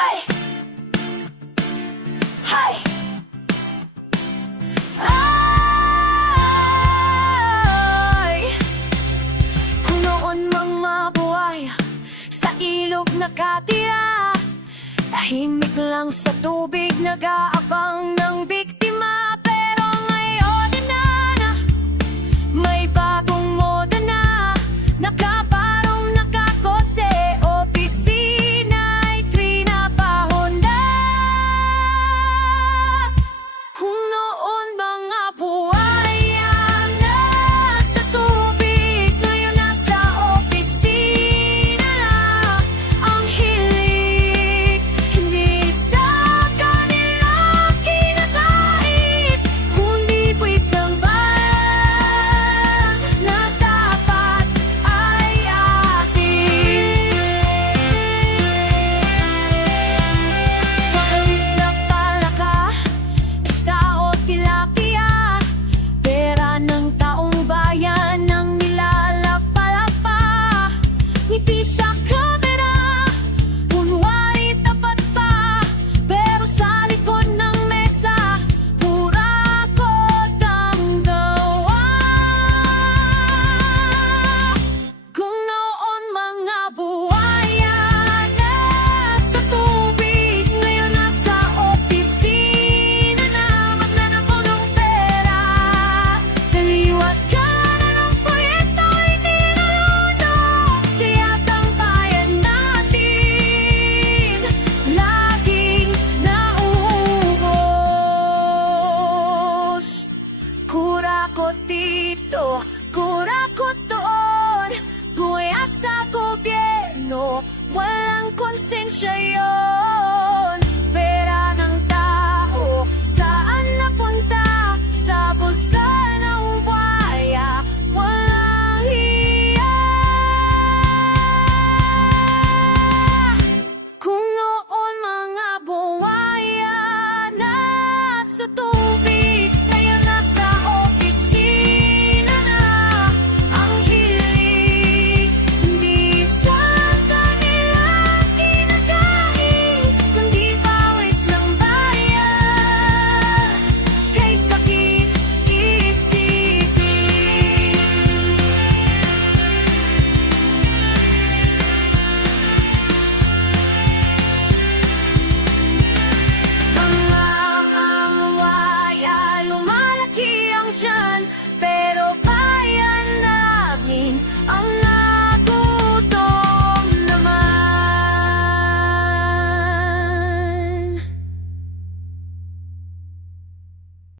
Hi! Hi! Ay! Kung noon mga Sa ilog nakatira Tahimik lang sa tubig Nag-aabang ng bigla plano Walang konsensya yun.